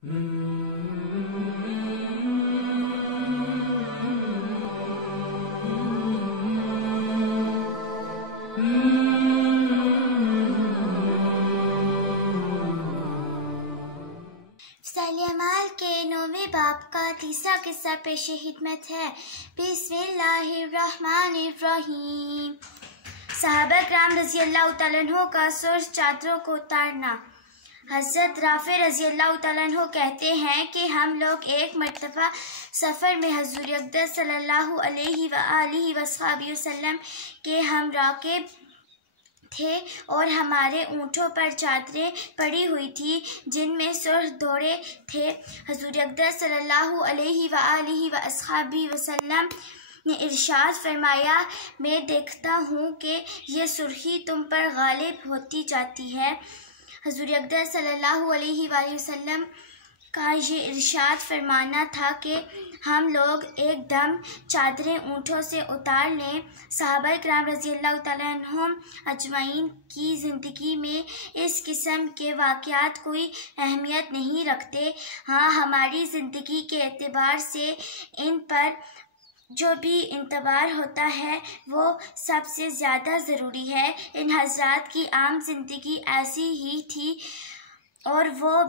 सलेमाल के 9वें बाब का तीसरा किस्सा पेशे हिकमत है। बिस्मिल्लाहिर्रहमानिर्रहीम। सहाबा किराम रज़ियल्लाहु तआला अन्हु का सुर्ख चादरों को उतारना। हज़रत राफ़े रज़ियल्लाहु तआला अन्हु कहते हैं कि हम लोग एक मर्तबा सफ़र में हुज़ूर अक़दस सल्लल्लाहु अलैहि वसल्लम के हम राकिब थे और हमारे ऊँटों पर चादरें पड़ी हुई थी जिनमें सुर्ख दौरे थे। हुज़ूर अक़दस सल्लल्लाहु अलैहि वसल्लम ने इरशाद फरमाया, मैं देखता हूँ कि ये सुर्खी तुम पर गालिब होती जाती है। हुज़ूर अक़दस सल्लल्लाहु अलैहि वसल्लम का ये इरशाद फरमाना था कि हम लोग एकदम चादरें ऊँटों से उतार लें। सहाबा किराम रज़ियल्लाहु तआला अन्हुम अजमईन की ज़िंदगी में इस किस्म के वाक़यात कोई अहमियत नहीं रखते। हाँ, हमारी ज़िंदगी के एतबार से इन पर जो भी इंतबार होता है वो सबसे ज़्यादा ज़रूरी है। इन हज़रात की आम ज़िंदगी ऐसी ही थी और वो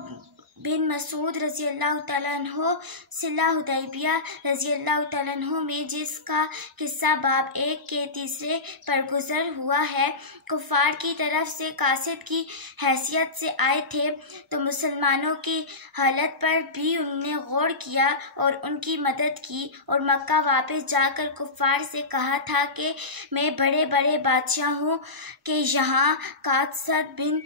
बिन मसूद रज़ियल्लाहु तआला अन्हु सिलह हुदैबिया रज़ियल्लाहु तआला अन्हु में जिसका किस्सा बाब 1 के तीसरे पर गुज़र हुआ है, कुफ़ार की तरफ से कासिद की हैसियत से आए थे तो मुसलमानों की हालत पर भी उन्होंने गौर किया और उनकी मदद की और मक्का वापस जाकर कुफ़ार से कहा था कि मैं बड़े बड़े बादशाहों के यहाँ कासद बिन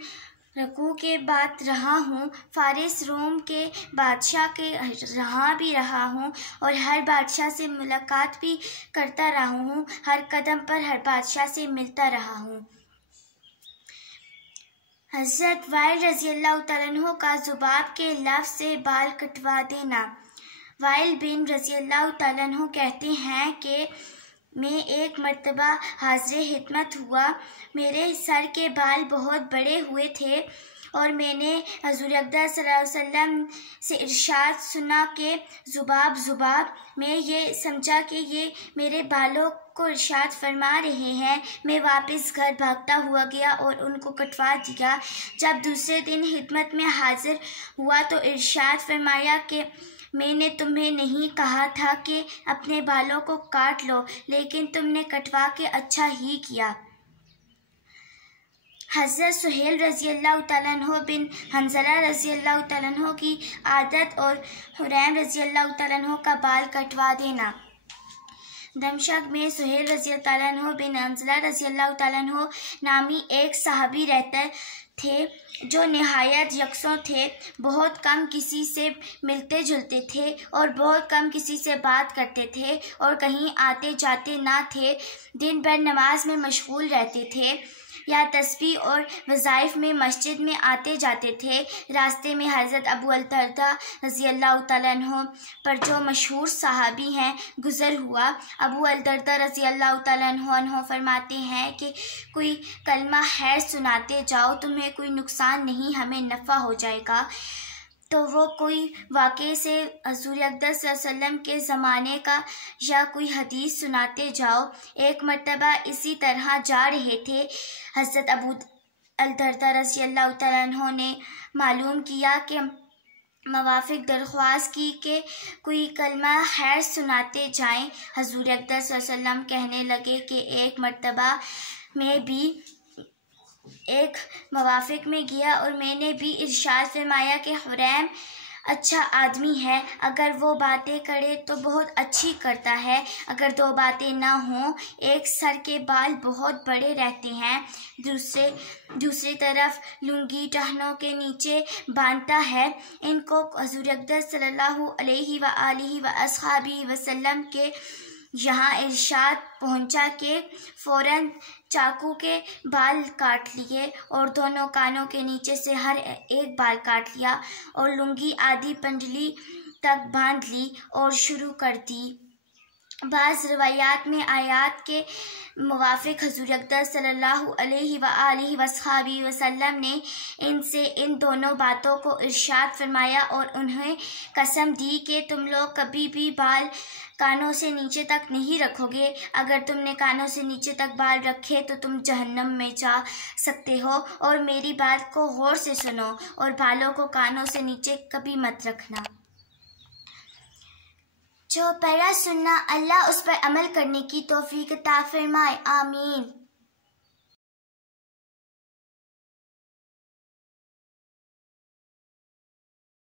रकू के बाद रहा हूँ, फ़ारिस रोम के बादशाह के यहाँ भी रहा हूँ और हर बादशाह से मुलाकात भी करता रहा हूँ, हर कदम पर हर बादशाह से मिलता रहा हूँ। हज़रत वाइल रज़ियल्लाहु तआला अन्हु का ज़ुबाब के लफ्ज़ से बाल कटवा देना। वाइल बिन रज़ियल्लाहु तआला अन्हु कहते हैं कि मैं एक मर्तबा हाज़िर हिकमत हुआ। मेरे सर के बाल बहुत बड़े हुए थे और मैंने हुज़ूर अक़दस सल्लल्लाहु अलैहि वसल्लम से इरशाद सुना कि ज़ुबाब। मैं ये समझा कि ये मेरे बालों को इरशाद फरमा रहे हैं। मैं वापस घर भागता हुआ गया और उनको कटवा दिया। जब दूसरे दिन हिकमत में हाज़िर हुआ तो इरशाद फरमाया कि मैंने तुम्हें नहीं कहा था कि अपने बालों को काट लो, लेकिन तुमने कटवा के अच्छा ही किया। हज़रत सुहेल रज़ियल्लाहु तआला अन्हु बिन हंज़ला रज़ियल्लाहु तआला अन्हु की आदत और हुरैम रज़ियल्लाहु तआला अन्हु का बाल कटवा देना। दमश्क में सुहेल रज़ियल्लाहु तआला अन्हु बिन हंज़ला रज़ियल्लाहु तआला अन्हु नामी एक सहाबी रहते थे जो निहायत यकसों थे। बहुत कम किसी से मिलते जुलते थे और बहुत कम किसी से बात करते थे और कहीं आते जाते ना थे। दिन भर नमाज में मशगूल रहते थे या तस्बीह और वज़ाइफ में मस्जिद में आते जाते थे। रास्ते में हज़रत अबू अल-दरदा रज़ियल्लाहु तआला अन्हु पर जो मशहूर सहाबी हैं गुज़र हुआ। अबू अल-दरदा रज़ियल्लाहु तआला अन्हु फरमाते हैं कि कोई कलमा खैर सुनाते जाओ, तुम्हें कोई नुकसान नहीं, हमें नफ़ा हो जाएगा। तो वो कोई वाक़े से हुज़ूर अक़दस सल्लल्लाहु अलैहि वसल्लम के ज़माने का या कोई हदीस सुनाते जाओ। एक मर्तबा इसी तरह जा रहे थे। हज़रत अबू अल-दरदा रज़ियल्लाहु तआला अन्हु ने मालूम किया कि मवाफ़िक दरख्वास्त की कि कोई कलमा खैर सुनाते जाएं। हुज़ूर अक़दस सल्लल्लाहु अलैहि वसल्लम कहने लगे कि एक मर्तबा मैं भी एक मवाफ़िक में गया और मैंने भी इरशाद फरमाया कि हुरैम अच्छा आदमी है, अगर वो बातें करे तो बहुत अच्छी करता है, अगर दो बातें ना हों, एक सर के बाल बहुत बड़े रहते हैं, दूसरी तरफ लुंगी टहनों के नीचे बांधता है। इनको हुज़ूर अक़दस सल्लल्लाहु अलैहि वसल्लम के यहाँ इरशाद पहुँचा कि फ़ौरन चाकू के बाल काट लिए और दोनों कानों के नीचे से हर एक बाल काट लिया और लुंगी आधी पंडली तक बांध ली और शुरू कर दी। बाज़ रवायात में आयात के मुवाफ़िक़ हुज़ूर अक़दस सल्लल्लाहु अलैहि वसल्लम ने इनसे इन दोनों बातों को इरशाद फरमाया और उन्हें कसम दी कि तुम लोग कभी भी बाल कानों से नीचे तक नहीं रखोगे। अगर तुमने कानों से नीचे तक बाल रखे तो तुम जहन्नम में जा सकते हो। और मेरी बात को गौर से सुनो और बालों को कानों से नीचे कभी मत रखना। जो पढ़ा सुनना, अल्लाह उस पर अमल करने की तौफीक अता फरमाए। आमीन।